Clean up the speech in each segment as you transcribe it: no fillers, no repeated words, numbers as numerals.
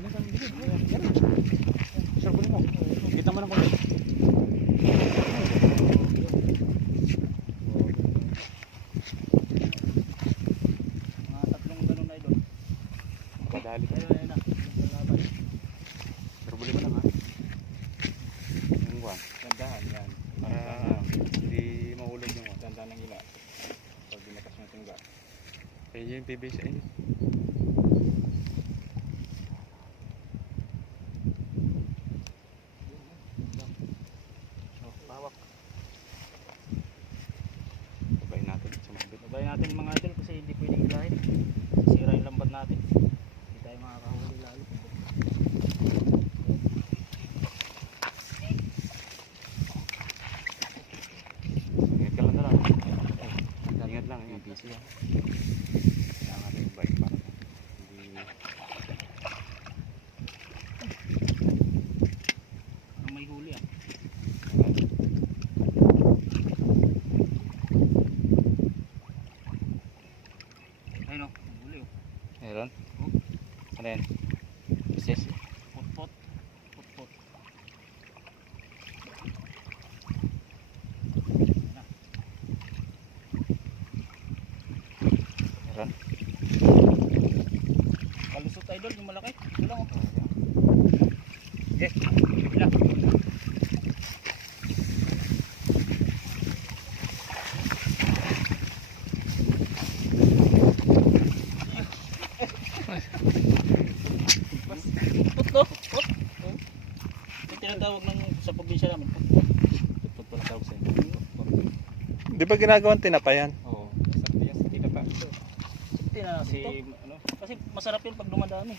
Sure mo. Kita mo ng konti. Mga tatlong ganun na idol. Padali. Ayun na. Sure mo lang ha. Yung one. Gandahan yan. Para hindi mahulog yung one. Ganda ng ila. Pag binakas mo tingga. Kaya yung PVC ay. Bawak. Babayin natin sa mabit. Babayin natin mga idol kasi hindi pwedeng ilahin. Sira yung lambat natin. Hindi tayo makakahuli lalo. Ingat ka lang na lang. Ingat lang. PVC ha. Kaya nga rin yung bike para hindi... Parang may huli ah. Ayun o, huli o. Meron? Ano yan? Isis? Pot-pot. Pot-pot. Meron? Kalusot idol, yung malaki. Ito lang o. Eh, bila. Pot no? Pot? Ito tinatawag ng sa probinsya namin. Pot pala tawag sa inyo. Di ba ginagawang tinapayan? Oo. Masarap yan sa tinapa. Si, ano, kasi masarap yun pag dumadami.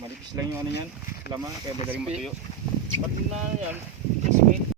Malipis lang yung ano yan. Lama, kaya madaling matuyo. Pag na yan,